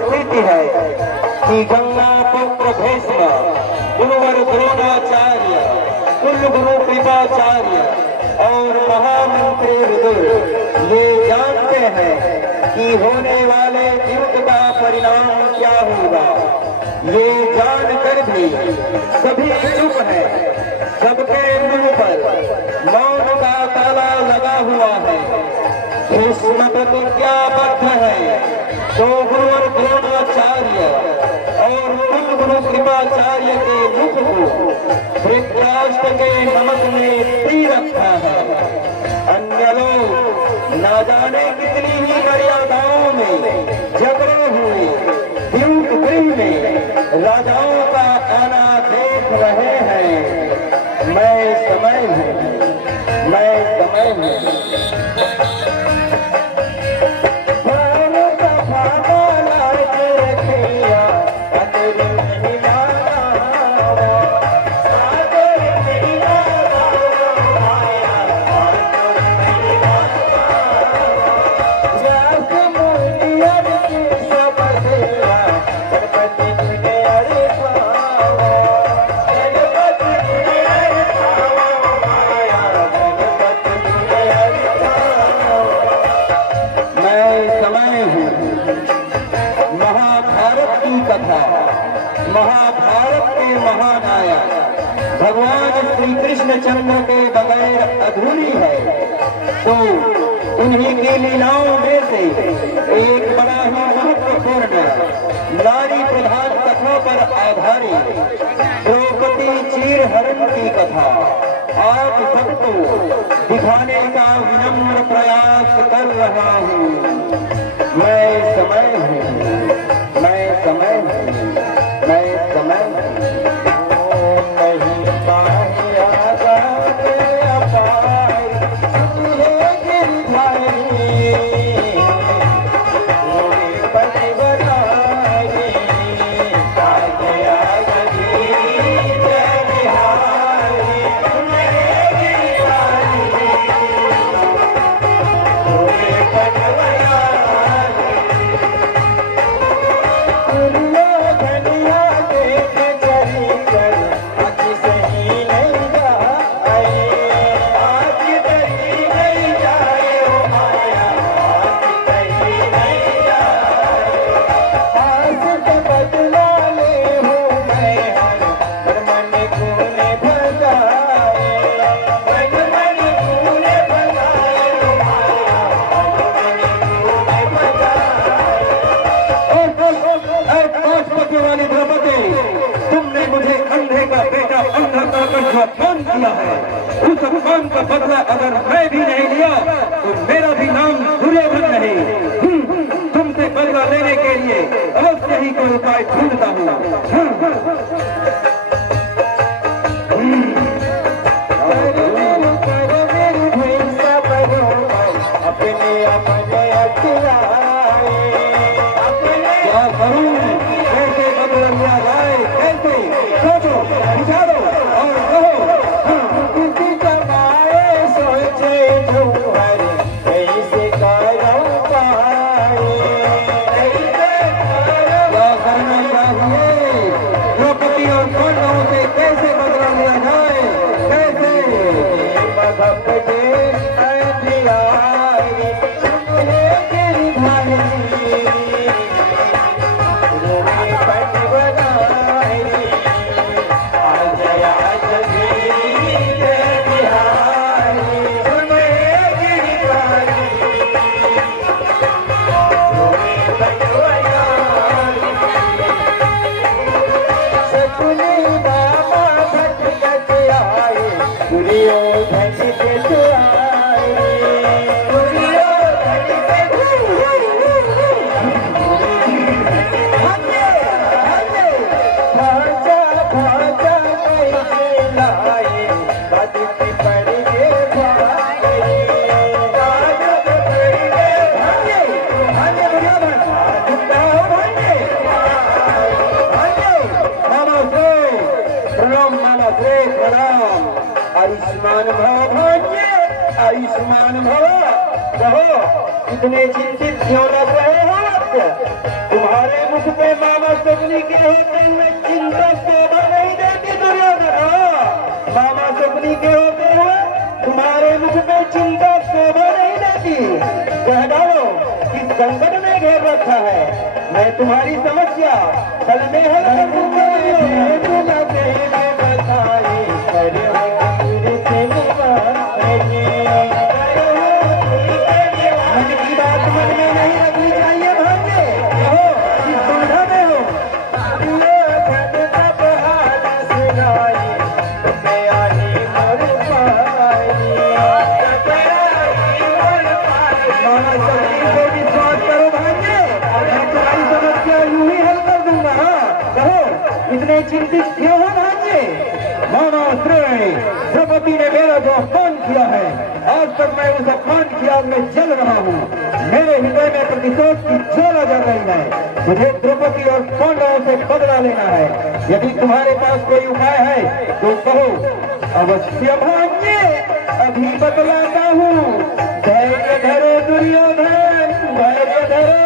स्थिति है कि गंगा पुत्र भीष्म गुरुवर द्रोणाचार्य कुल गुरु कृपाचार्य और महामंत्री विदुर ये जानते हैं कि होने वाले युद्ध का परिणाम क्या होगा। ये जानकर भी सभी चुप है, सबके मुंह पर मौन का ताला लगा हुआ है। भीष्म प्रतिज्ञाबद्ध है तो गुरुवर द्रोणाचार्य और कुल गुरु कृपाचार्य के मुख को धृतराष्ट्र के नमक ने पी रखा है। अन्य लोग न जाने कितनी ही मर्यादाओं में झगड़े हुए महाभारत के महानायक भगवान श्री कृष्णचंद्र के बगैर अधूरी है। तो उन्हीं की लीलाओं में से एक बड़ा ही महत्वपूर्ण नारी प्रधान कथा पर आधारित द्रौपदी चीरहरण की कथा आप सबको दिखाने का विनम्र प्रयास कर रहा हूँ। मैं समय हूँ, मैं समय हूँ, मैं समय हूँ। नहीं माया जाने अपार सुने गिरधारी पूरी पति बनाई आगे आगे जय बिहारी सुने गिरधारी पूरी पति किया है, उस अपमान का बदला अगर मैं भी नहीं लिया तो मेरा भी नाम दुर्योधन नहीं। तुमसे बदला लेने के लिए अवश्य ही कोई उपाय ढूंढता हूँ। अपने अपने क्या करूँ, कैसे बदला लिया जाए, कैसे सोचो विचारो और कहो। आयुष्मान भव भाग्य, आयुष्मान भव। कहो इतने चिंतित क्यों लग रहे हो? तुम्हारे मुख पे मामा सपनी के होते हुए चिंता शोभा नहीं देती दुर्योधन। मामा सपनी के होते हुए तुम्हारे मुख पे चिंता शोभा नहीं देती। कह डालो इस संकट में घेर रखा है, मैं तुम्हारी समस्या कल में हल चिंतित क्यों हो भाग्य? मामा श्री द्रौपदी ने मेरा जो अपमान किया है, आज तक मैं उस अपमान की आग में जल रहा हूँ। मेरे हृदय में प्रतिशोध की ज्वाला जल रही है। मुझे द्रौपदी और पांडवों से बदला लेना है। यदि तुम्हारे पास कोई उपाय है तो कहो। अवश्य भाग्य, अभी बतलाता हूँ। धैर्य धरो दुर्योधन, धैर्य धरो।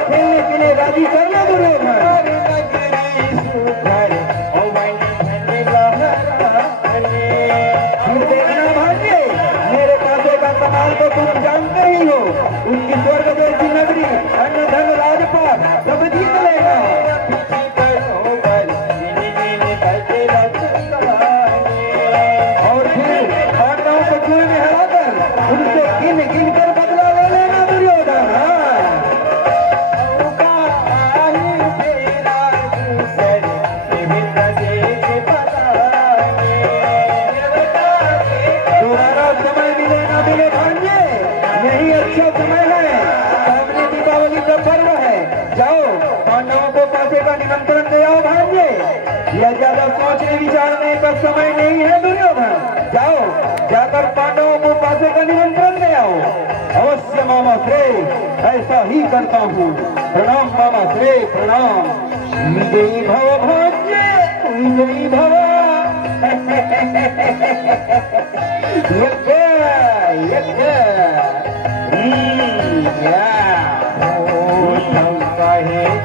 खेलने के लिए राजी करना दुर्योधन। देखना भाग्य, मेरे काजे का कमाल तो तुम जानते ही हो। उनकी स्वर्ग जैसी नगरी, अन्न धन राजपाट सब जीत लेगा। और फिर पांडवों को कुएं में हराकर उनसे गिन गिन कर बदला ले लेना दुर्योधन। निमंत्रण दे आओ भांजे। यह ज्यादा सोचने विचारने का समय नहीं है दुर्योधन। जाओ, जाकर पांडवों को पासे का निमंत्रण दे आओ। अवश्य मामा श्रेय, ऐसा ही करता हूँ। प्रणाम मामा श्रेय, प्रणाम। विजयी भव भांजे, विजयी भव।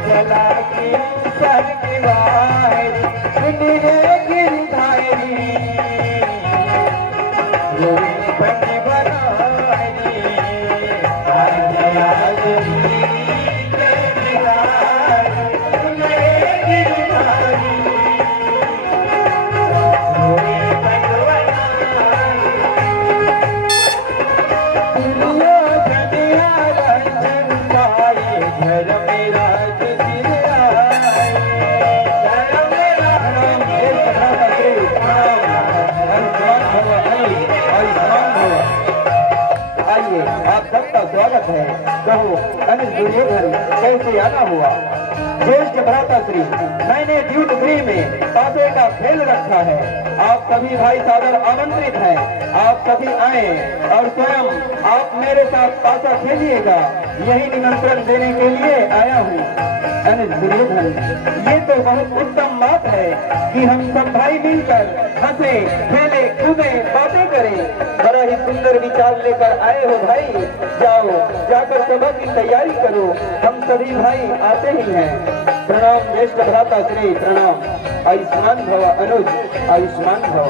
चला की स्वागत है। कहो अनुज दुर्योधन कैसे आना हुआ? ज्येष्ठ भ्राताश्री, मैंने द्यूत गृह में पासे का खेल रखा है। आप सभी भाई सादर आमंत्रित हैं। आप सभी आए और स्वयं आप मेरे साथ पासा खेलिएगा, यही निमंत्रण देने के लिए आया हूँ। अनुज दुर्योधन, ये तो बहुत उत्तम बात है कि हम सब भाई मिलकर हंसे खेले कूदे बातें करें। बड़ा ही सुंदर विचार लेकर आए हो भाई। जाओ, जाकर सभा की तैयारी करो। हम सभी भाई आते ही हैं। प्रणाम ज्येष्ठ भ्राताश्री, प्रणाम। आयुष्मान भव अनुज, आयुष्मान भव।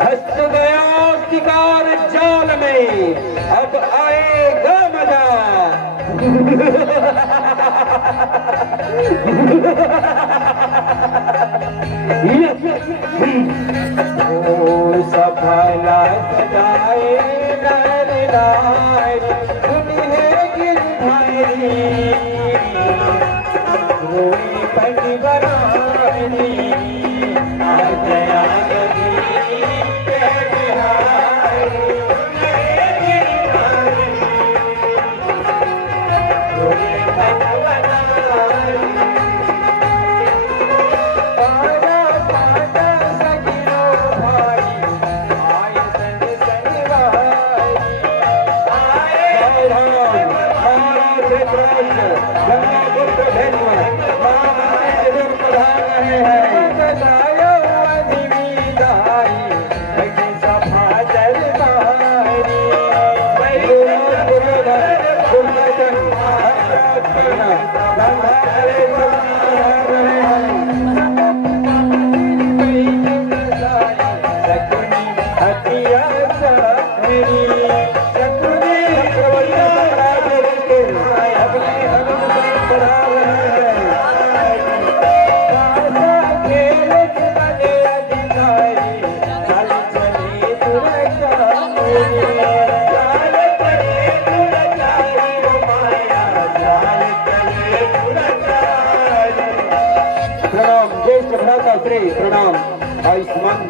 हंस गया शिकार जाल में, अब आएगा मजा। ओ सफला सजाए नर नारी, सुनिए गिरधारी, रोई पंडी बनारी, Thank you.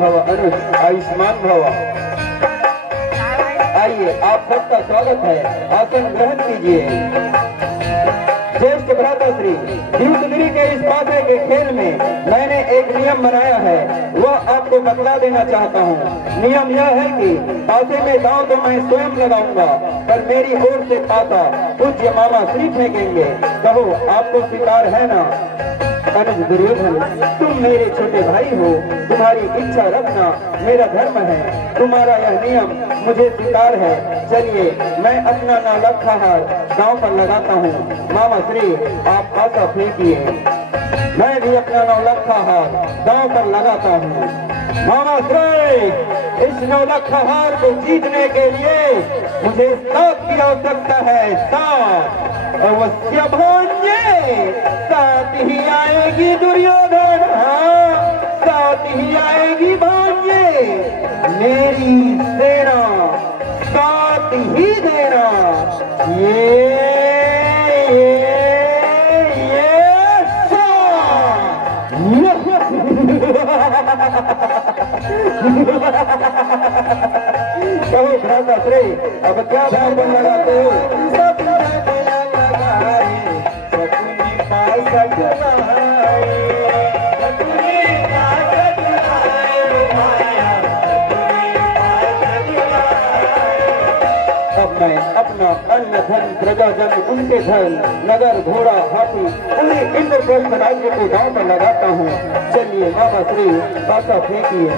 भव अनुज आयुष्मान भव। आइए, आप सबका स्वागत है, आसन ग्रहण कीजिए। ज्येष्ठ भ्राताश्री, द्यूतगिरी के इस पासे के खेल में मैंने एक नियम बनाया है, वह आपको बतला देना चाहता हूँ। नियम यह है कि पासे में दांव तो मैं स्वयं लगाऊंगा, पर मेरी ओर से पासा पूज्य मामा श्री फेंकेंगे। कहो, आपको स्वीकार है ना? अनुज दुर्योधन, तुम मेरे छोटे भाई हो, तुम्हारी इच्छा रखना मेरा धर्म है, तुम्हारा यह नियम मुझे स्वीकार है। चलिए, मैं अपना नौलखा हार दांव पर लगाता हूँ। मामा श्री, आप पासा फेंकिए, मैं भी अपना नौलखा हार दांव पर लगाता हूँ। मामा श्री, इस नौलखा हार को जीतने के लिए मुझे 7 की आवश्यकता है। 7 अवश्य भांजे, 7 ही आएगी दुर्योधन। हाँ, 7 ही आएगी भांजे, मेरी सेना 7 ही देना। ये कहो भ्राताश्री, अब क्या दांव पर लगाते हो? अब मैं अपना अन्न धन प्रजाजन, उनके धन, नगर, घोड़ा, हाथी, पूरे इंद्रप्रस्थ राज्य को दांव पर लगाता हूँ। चलिए मामा श्री, पासा फेंकिए।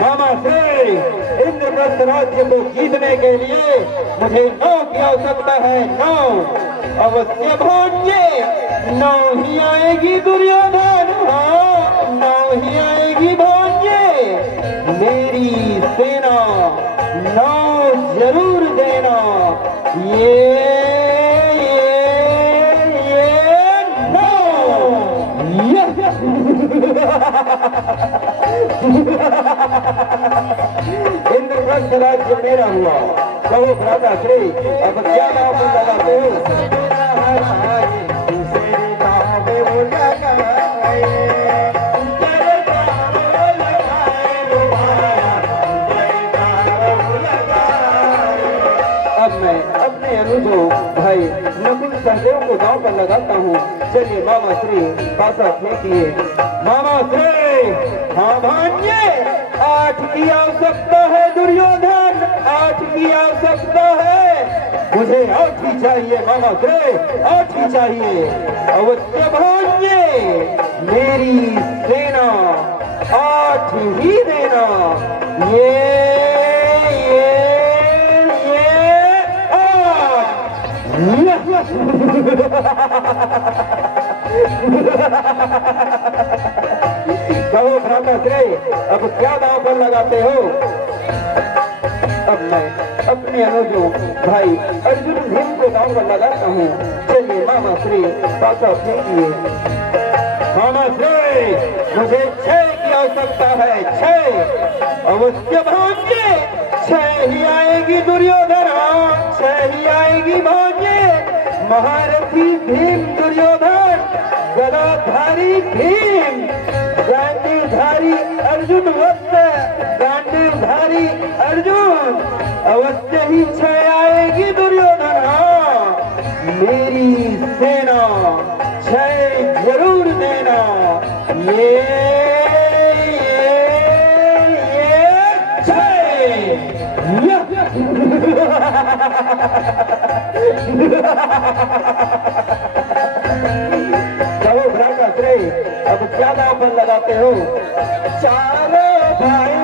मामा श्री, इंद्रप्रस्थ राज्य को जीतने के लिए मुझे 9 की आवश्यकता है। 9 अवश्य भांजे, 9 ही आएगी दुर्योधन। हाँ, 9 ही आएगी भांजे, मेरी सेना 9 जरूर देना। ये 9 इंद्रप्रस्थ राज्य मेरा हुआ। कहो भ्राताश्री, अब क्या दांव पर लगाते हो? अब मैं अपने अनुजों भाई नकुल सहदेव को दांव पर लगाता हूँ। चलिए मामा श्री, पासा फेंकिए। मामा श्री, हाँ भांजे, 8 की आवश्यकता है दुर्योधन, 8 की आवश्यकता है। मुझे 8 ही चाहिए मामा श्री, 8 ही चाहिए। अवश्य भांजे, मेरी सेना 8 ही देना। ये कहो भ्राताश्री, अब क्या दांव पर लगाते हो? अब मैं अपने अनुजों भाई अर्जुन भीम को दांव पर लगाता हूँ। चलिए मामा श्री, पासा फेंकिए। मामा श्री, मुझे 6 की आवश्यकता है। 6 अवश्य भांजे, 6 ही आएगी दुर्योधन। 6 ही आएगी भांजे, महारथी भीम दुर्योधन, गदाधारी भीम, गांडीवधारी अर्जुन वत्स, गांडीवधारी अर्जुन, अवश्य ही 6 आएगी दुर्योधन। मेरी सेना 6 जरूर देना। ये 6 कहो भ्राताश्री, अब क्या दांव पर लगाते हो? चारों भाई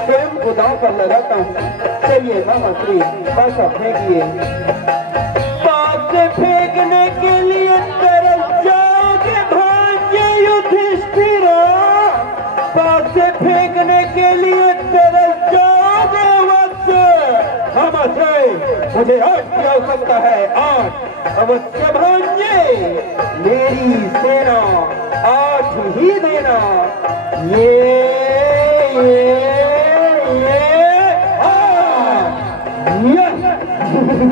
स्वयं को दांव पर लगाता हूँ। चलिए मामा श्री, पासा फेंकिए। पासे फेंकने के लिए तरस जाओगे भांजे युधिष्ठिरा, पासे फेंकने के लिए तरस जाओगे वत्स। मामा श्री, मुझे 8 की आवश्यकता है। 8 अवश्य भांजे, मेरी सेना 8 ही देना। ये कहो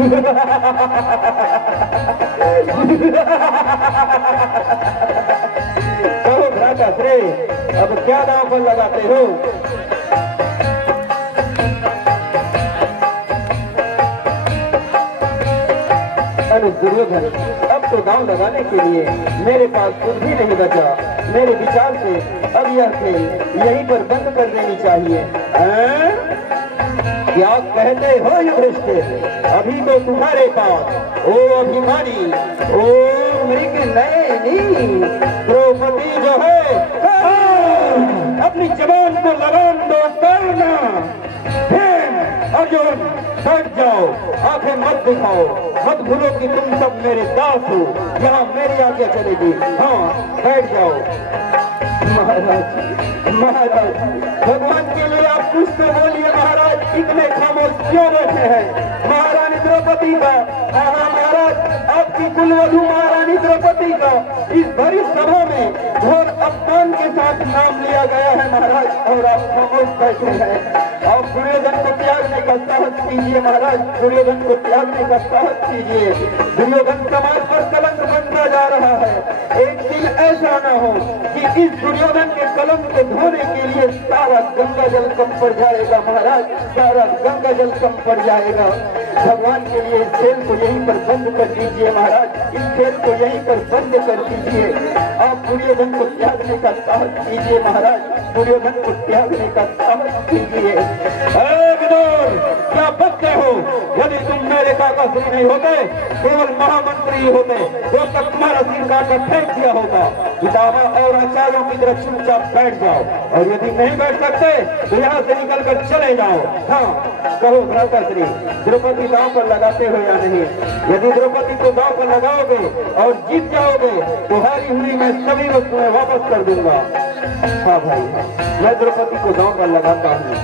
भ्राता श्रेय, अब क्या दांव पर लगाते हो? अरे दुर्योधन, अब तो दांव लगाने के लिए मेरे पास कुछ भी नहीं बचा। मेरे विचार से अब यह खेल यहीं पर बंद कर देनी चाहिए। क्या कहते हो युधिष्ठिर? अभी तो तुम्हारे पास ओ अभिमानी, ओ मृग नयनी द्रौपदी जो है, अपनी जबान को लगाम दो करना। अर्जुन बैठ जाओ, आंखें मत दिखाओ, मत भूलो कि तुम सब मेरे दास हो। यहाँ मेरी आज्ञा चलेगी। हाँ, बैठ जाओ। महाराज, महाराज, भगवान के लिए आप कुछ तो बोलिए महाराज। इतने खामोश क्यों बैठे हैं? महारानी द्रौपदी का, महाराज आपकी कुलवधू महारानी द्रौपदी का इस बड़ी सभा में घोर अपमान के साथ नाम लिया गया है महाराज, और आप खामोश बैठे हैं। आप दुर्योधन को त्यागने का साहस कीजिए महाराज, दुर्योधन को त्यागने का साहस कीजिए। दुर्योधन समाज पर कलंक बनता जा रहा है। एक दिन ऐसा न हो कि इस दुर्योधन के कलंक को धोने के लिए सारा गंगा जल कम पड़ जाएगा महाराज, सारा गंगा जल कम पड़ जाएगा। भगवान के लिए इस खेल को यहीं पर बंद कर दीजिए महाराज, इस खेल को यहीं पर बंद कर दीजिए। आप दुर्योधन को त्यागने का साहस कीजिए महाराज, दुर्योधन को त्यागने का साहस कीजिए। विदुर, क्या बकते हो? यदि तुम मेरे काका श्री नहीं होते, केवल महामंत्री होते, तो तक तुम्हारा सिर काटकर फेंक दिया होता। पितामह और आचार्यों की तरह चुपचाप बैठ जाओ, और यदि नहीं बैठ सकते तो यहाँ से निकल कर चले जाओ। हाँ, कहो भ्राता श्री, द्रौपदी दांव पर लगाते हो या नहीं? यदि द्रौपदी को दांव पर लगाओगे और जीत जाओगे तो हारी हुई मैं सभी वस्तुएं वापस कर दूंगा। हाँ भाई, मैं द्रौपदी को दांव पर लगाता हूँ।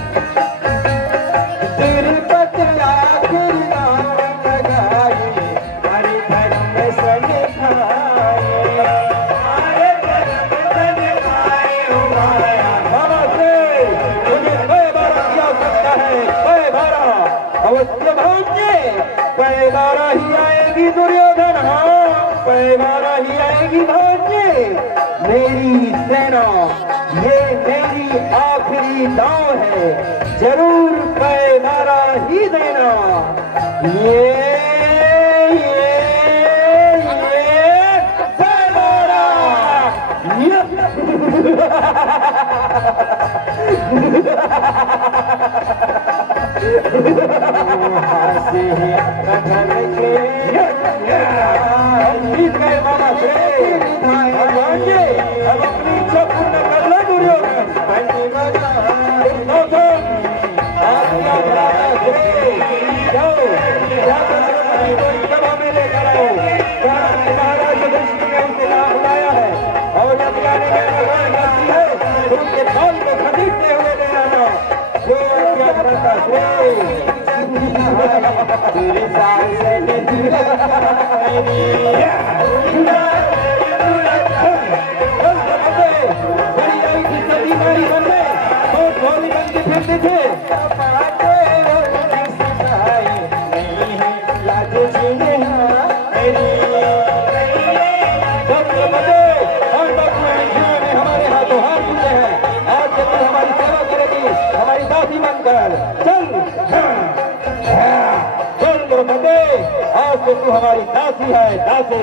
पैबारा ही आएगी दुर्योधन, हाँ पैबारा ही आएगी भाग्य। मेरी सेना, ये मेरी आखिरी दांव है, जरूर पैबारा ही देना। ये पैबारा अब अपनी इच्छा पूर्ण कर लो दुर्योधन। सभा में लेकर आओ, महाराज युधिष्ठिर ने उनसे नाम बुलाया है, और जब बुलाने में भगवान करती है तो उनके बाल को खरीदते हुए ले आना। जो क्या करता हमारे हाथों हाथ जुड़े हैं। आज जब तक हमारी सेवा करेगी, हमारी दासी बनकर चल चल द्रौपदी, आज से तू हमारी दासी है, दासी।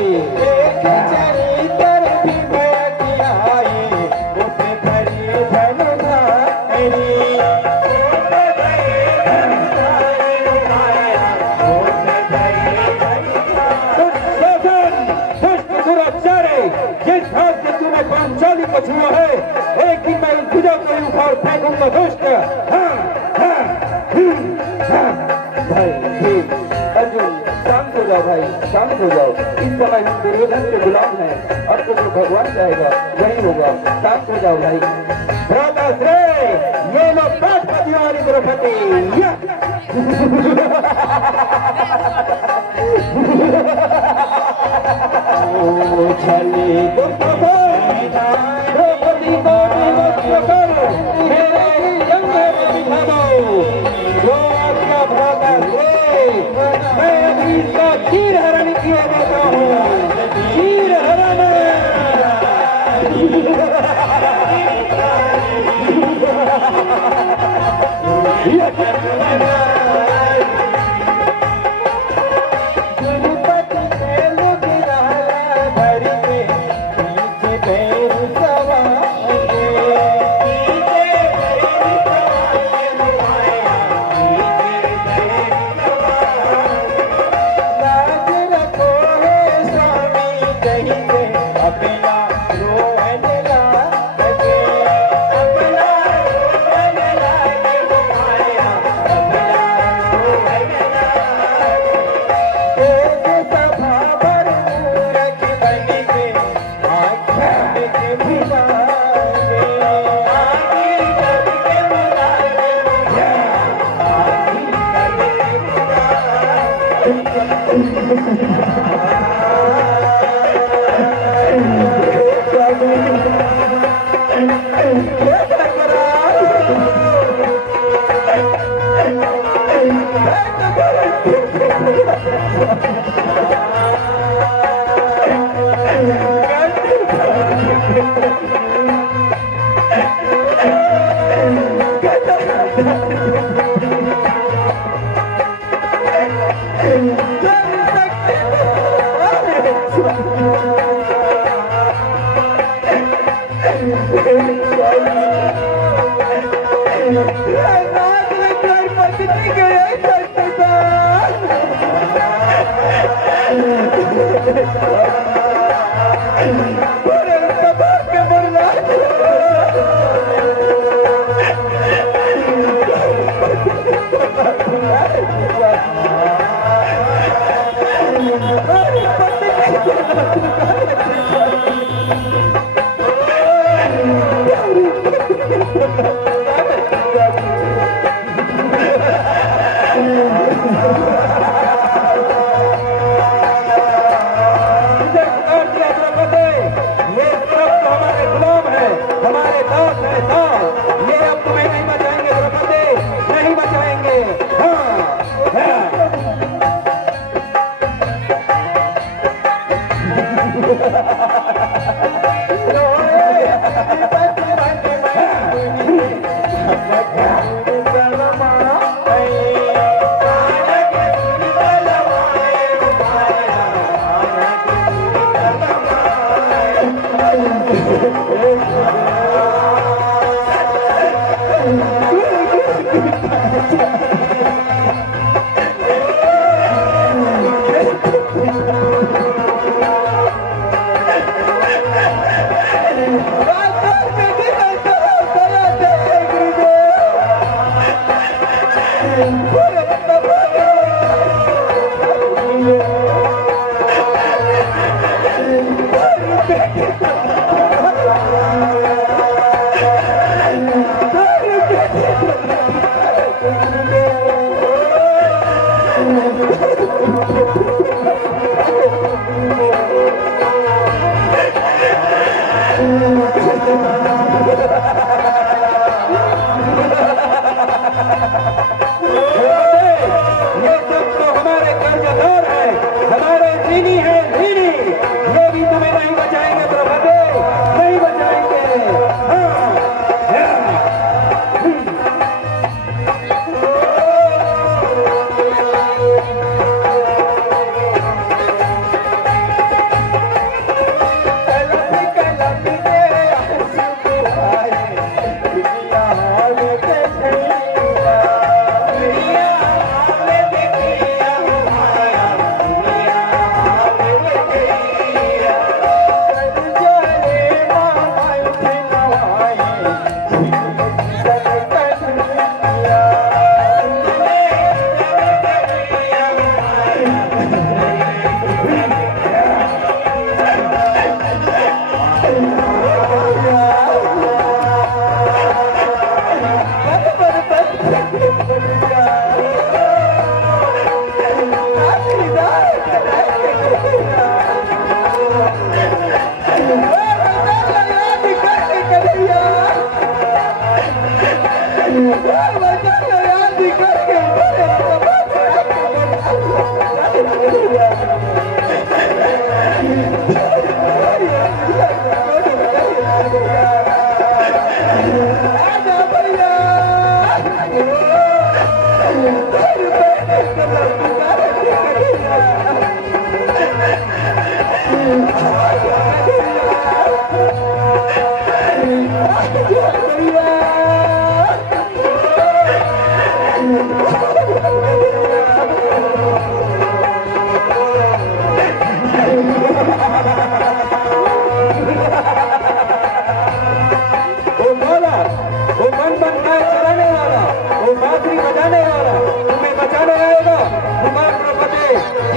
जिस हाथ से तूने पांचाली को छुआ है, एक दिन मैं उस भुजा को उखाड़ फेंकूंगा दुष्ट। भाई अर्जुन, शांत हो जाओ भाई, शांत हो जाओ। इस समय हम दुर्योधन के गुलाम हैं, अब तो जो भगवान चाहेगा वही होगा। शांत हो जाओ भाई। भ्राता श्रेय, ये लो पाठपति वाली द्रौपदी। चली द्रौपदी को विवश कर मेरे ही जंग में बिठा दो। जो आज्ञा भ्राता श्रेय, मैं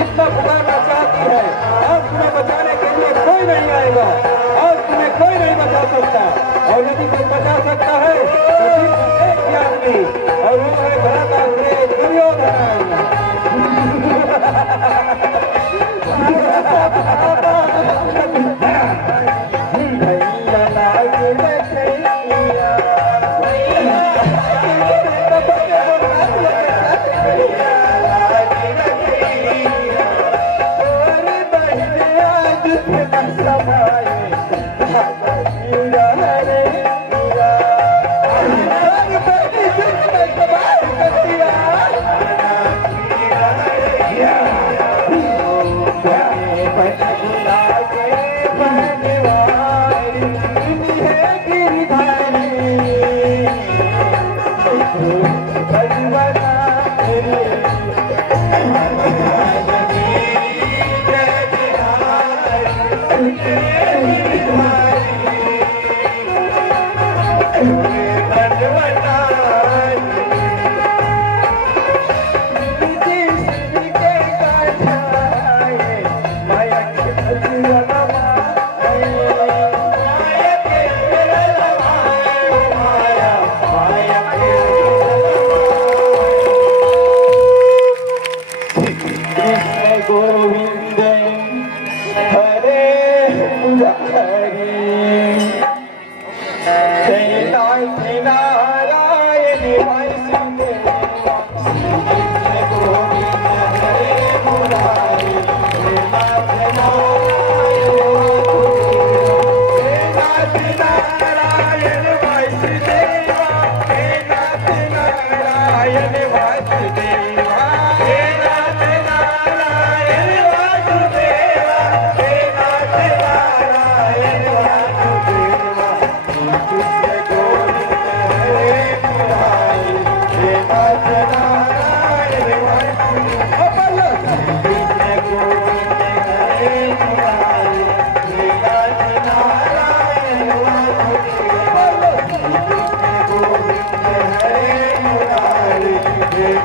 जितना पुकारना चाहती है, आज तुम्हें बचाने के लिए कोई नहीं आएगा, आज तुम्हें कोई नहीं बचा सकता। और यदि कोई बचा सकता है तो सिर्फ एक ही आदमी, और वो है भ्राताश्रेय दुर्योधन।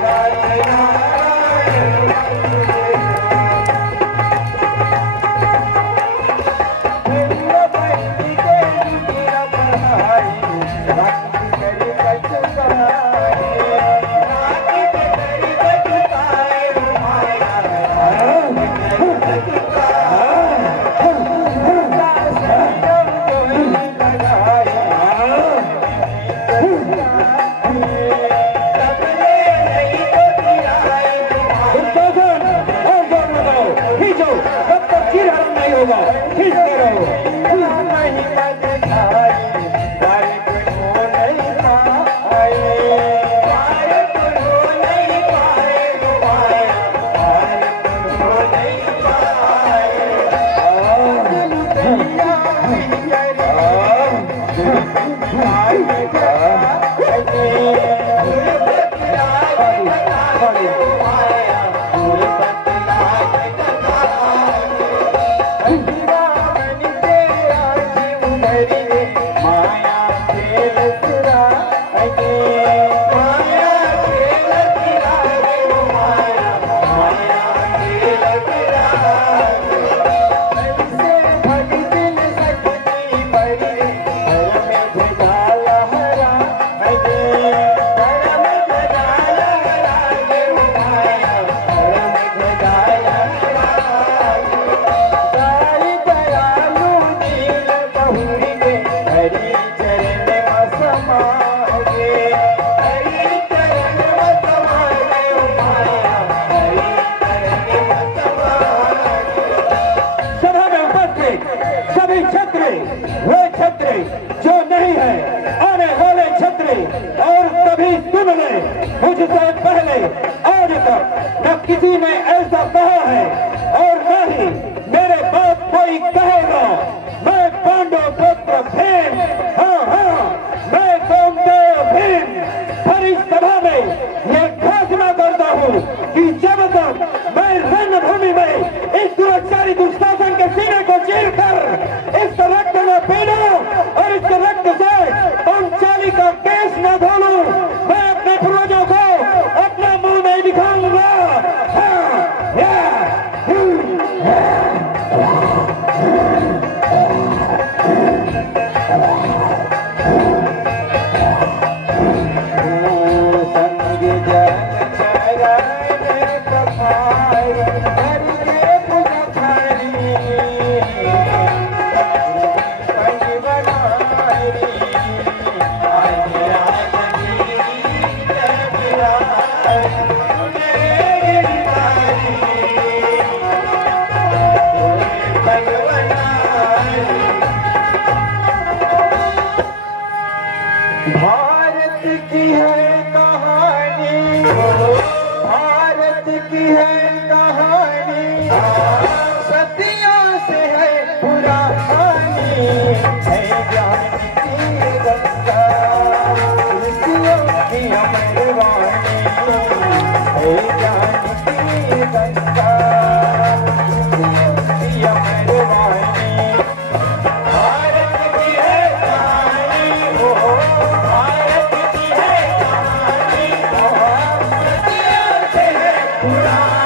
Hare किसी ने ऐसा कहा है और न ही मेरे बाप कोई कहेगा। मैं पांडव पुत्र भीम, हाँ हाँ मैं सोमदेव भीम पर इस सभा में यह घोषणा करता हूँ कि जब तक मैं रणभूमि में इस दुराचारी दुशासन के सीने को चीर कर इस रक्त में पीड़ूं और इस रक्त से पांचाली का केस न धोलूं, मैं अपने पूर्वजों को अपना मुंह नहीं दिखाऊंगा। भारत की है कहानी, भारत की है कहानी, सदियों से है पुरानी, है ज्ञान की गंगा, ऋषियों की अमर वाणी, है ज्ञान की गंगा, ऋषियों की अमर वाणी। भारत की है कहानी, ओ भारत की है कहानी, सदियों से है पुरानी।